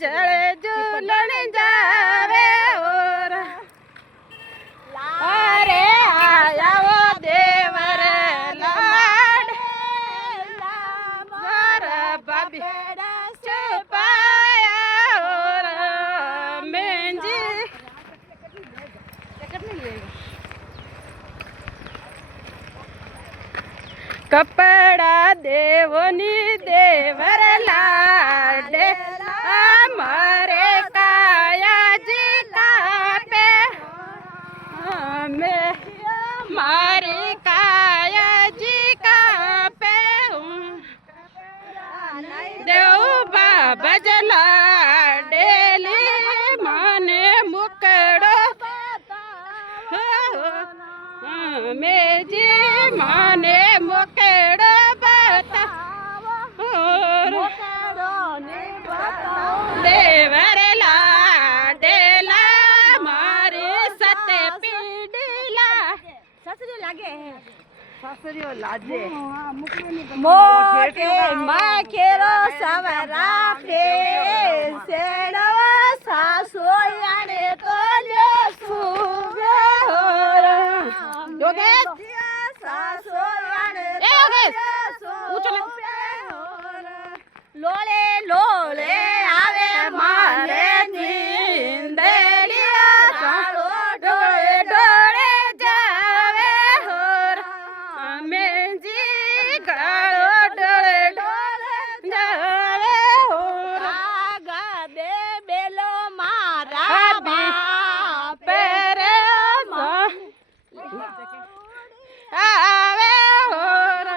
જળે ઝૂલણ જાવે ઓર અરે આયાવો દેવર લાડ મારા ભાભી છુપાયા ઓર મેંજી કપડા દેવોની દેવર લાડે અમારે કાયાજી કાપે અમે મારી કાયાજી કાપે દેવ બાબા જલા ડેલી મને મુકડો મેજી મને મુકડો દેવર લાડેલા મારી સતે પીડીલા સસરી લાગે સસરીઓ લાજે મોટે માખેરો સવરા ફે સેડવા સાસોયાને તો લ્યો સુવે યોગેશ સાસોયાને એ યોગેશ ઉચલે લોલે લોલે આવે મારે નીંદલિયા ચાલો ડોળે ડોળે જાવે હોર મેજી ગાળો ડોળે ડોળે જાવે હોર આગા દે બેલો મારા બાપે રે આવે હોર